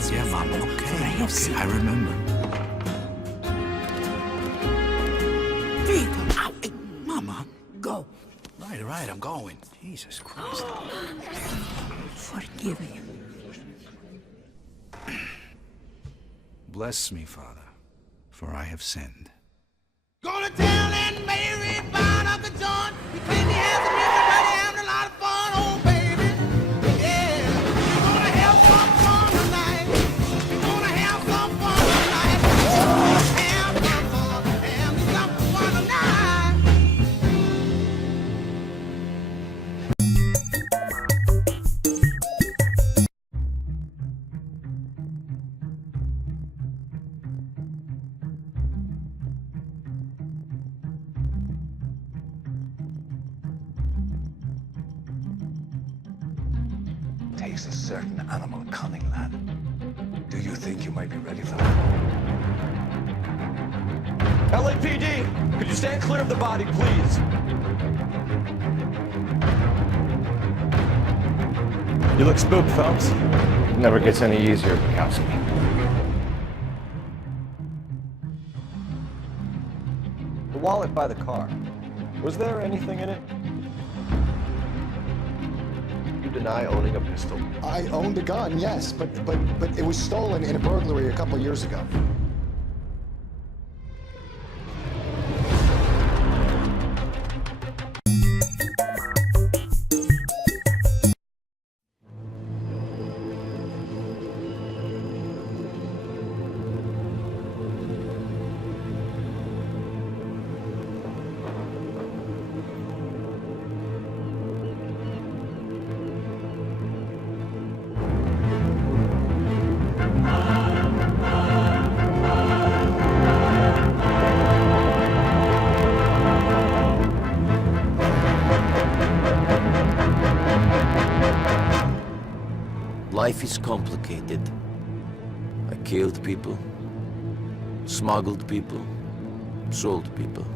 Yeah, Mom, okay, okay, I remember. Vito, ow, hey, Mama. go. Right, I'm going. Jesus Christ. Forgive him. Bless me, Father, for I have sinned. Go to town and Mary found Uncle John. He claimed he has some everybody having a lot of fun, oh baby. Yeah, we're gonna have some fun tonight. We're gonna have some fun tonight. Have some fun, have some fun tonight. Takes a certain animal cunning, lad. Do you think you might be ready for that? LAPD, could you stand clear of the body, please? You look spooked, Phelps. Never gets any easier, Bukowski. The wallet by the car. Was there anything in it? You deny owning a pistol. I owned a gun, yes, but it was stolen in a burglary a couple of years ago. Life is complicated. I killed people, smuggled people, sold people.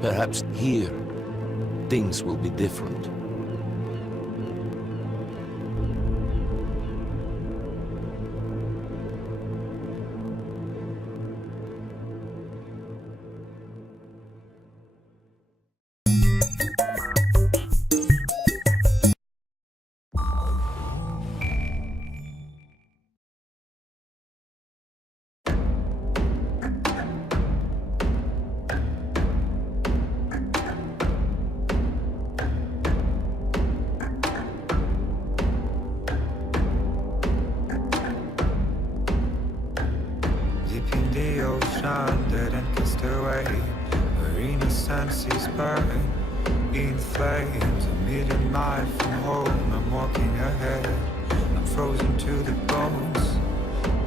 Perhaps here, things will be different. Deep in the ocean, dead and cast away, where innocence is burned in flames. A million miles from home, I'm walking ahead. I'm frozen to the bones.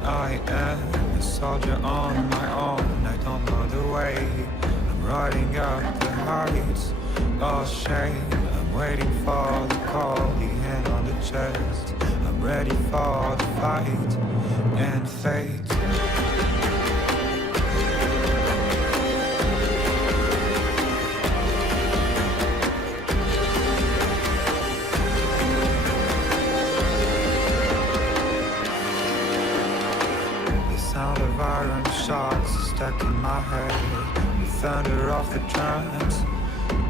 I am a soldier on my own. I don't know the way. I'm riding up the heights of shame. I'm waiting for the call, the hand on the chest. I'm ready for the fight and fate. Sound of iron shots stuck in my head. The thunder of the drums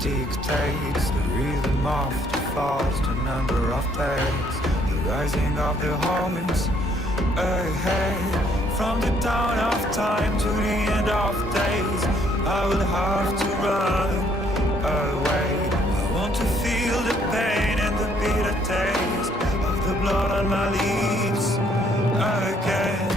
dictates the rhythm of the falls, the number of days, the rising of the homings ahead. From the dawn of time to the end of days, I will have to run away. I want to feel the pain and the bitter taste of the blood on my lips again.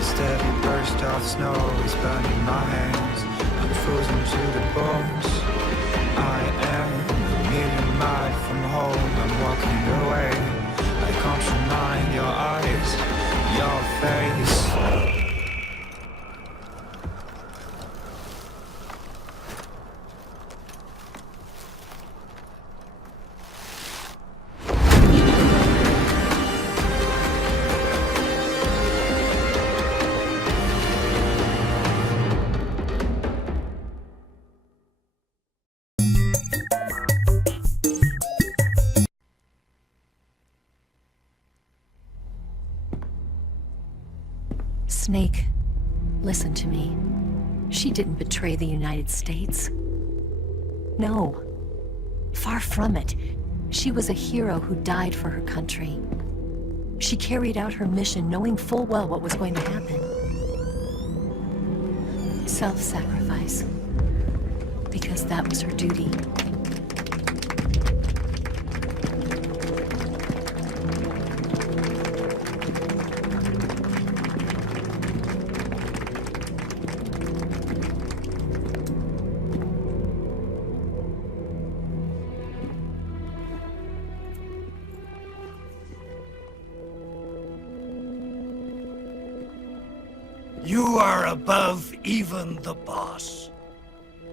Steady burst of snow is burning my hands. I'm frozen to the bones. I am a million miles Snake, listen to me. She didn't betray the United States. No. Far from it. She was a hero who died for her country. She carried out her mission knowing full well what was going to happen. Self-sacrifice. Because that was her duty. You are above even the boss.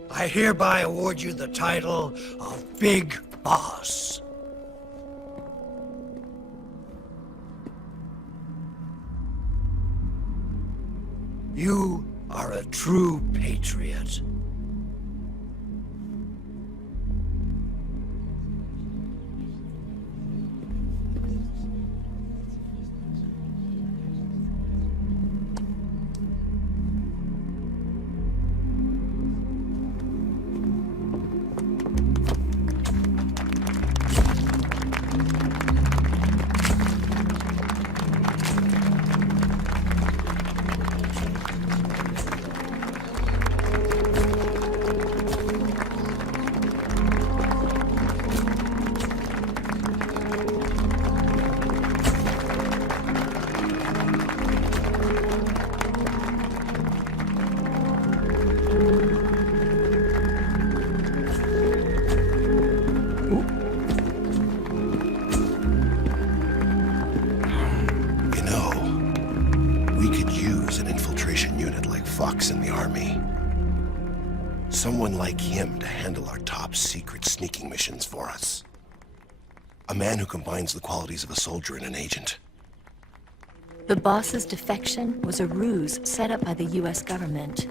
I hereby award you the title of Big Boss. You are a true patriot. In the army. Someone like him to handle our top secret sneaking missions for us. A man who combines the qualities of a soldier and an agent. The boss's defection was a ruse set up by the US government.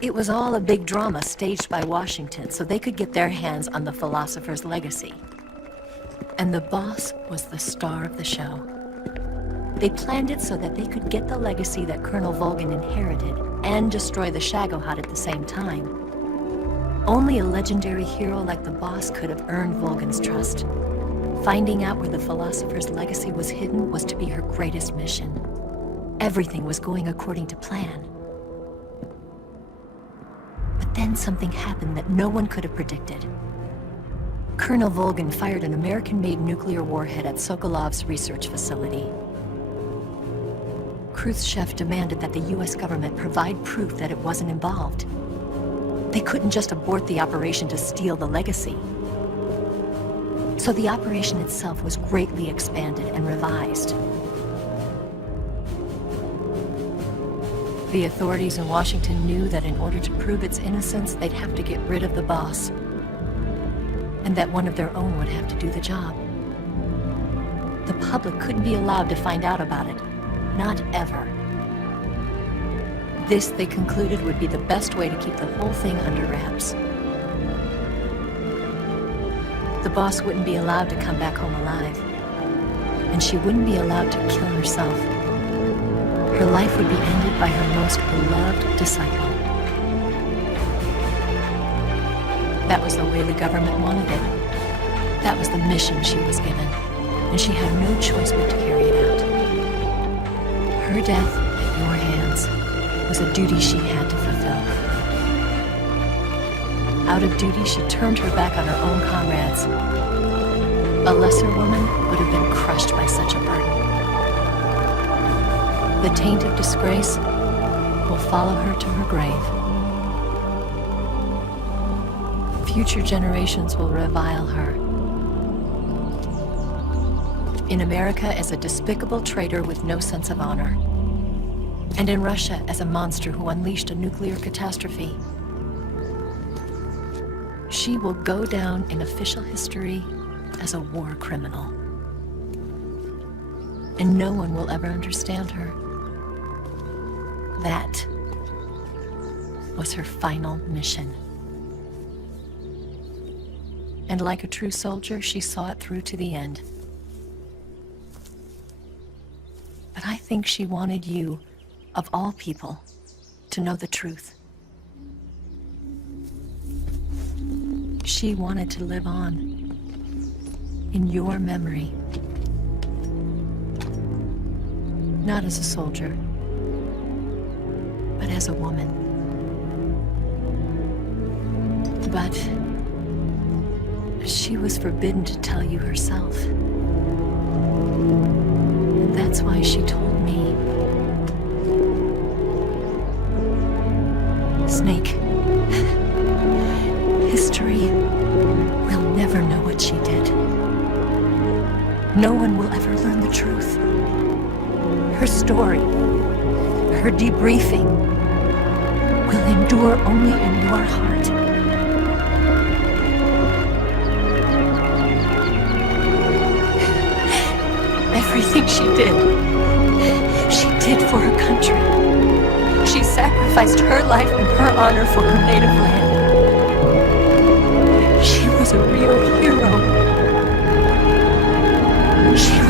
It was all a big drama staged by Washington so they could get their hands on the philosopher's legacy. And the boss was the star of the show. They planned it so that they could get the legacy that Colonel Volgin inherited and destroy the Shagohod at the same time. Only a legendary hero like the boss could have earned Volgin's trust. Finding out where the philosopher's legacy was hidden was to be her greatest mission. Everything was going according to plan. But then something happened that no one could have predicted. Colonel Volgin fired an American-made nuclear warhead at Sokolov's research facility. Khrushchev demanded that the US government provide proof that it wasn't involved. They couldn't just abort the operation to steal the legacy. So the operation itself was greatly expanded and revised. The authorities in Washington knew that in order to prove its innocence, they'd have to get rid of the boss, and that one of their own would have to do the job. The public couldn't be allowed to find out about it. Not ever. This, they concluded, would be the best way to keep the whole thing under wraps. The boss wouldn't be allowed to come back home alive, and she wouldn't be allowed to kill herself. Her life would be ended by her most beloved disciple. That was the way the government wanted it. That was the mission she was given, and she had no choice but to carry it out. Her death at your hands was a duty she had to fulfill. Out of duty, she turned her back on her own comrades. A lesser woman would have been crushed by such a burden. The taint of disgrace will follow her to her grave. Future generations will revile her. In America as a despicable traitor with no sense of honor. And in Russia as a monster who unleashed a nuclear catastrophe. She will go down in official history as a war criminal. And no one will ever understand her. That was her final mission. And like a true soldier, she saw it through to the end. But I think she wanted you, of all people, to know the truth. She wanted to live on in your memory. Not as a soldier, but as a woman. But she was forbidden to tell you herself. And that's why she told me. Snake, history will never know what she did. No one will ever learn the truth. Her story, her debriefing, will endure only in your heart. Everything she did for her country. She sacrificed her life and her honor for her native land. She was a real hero. She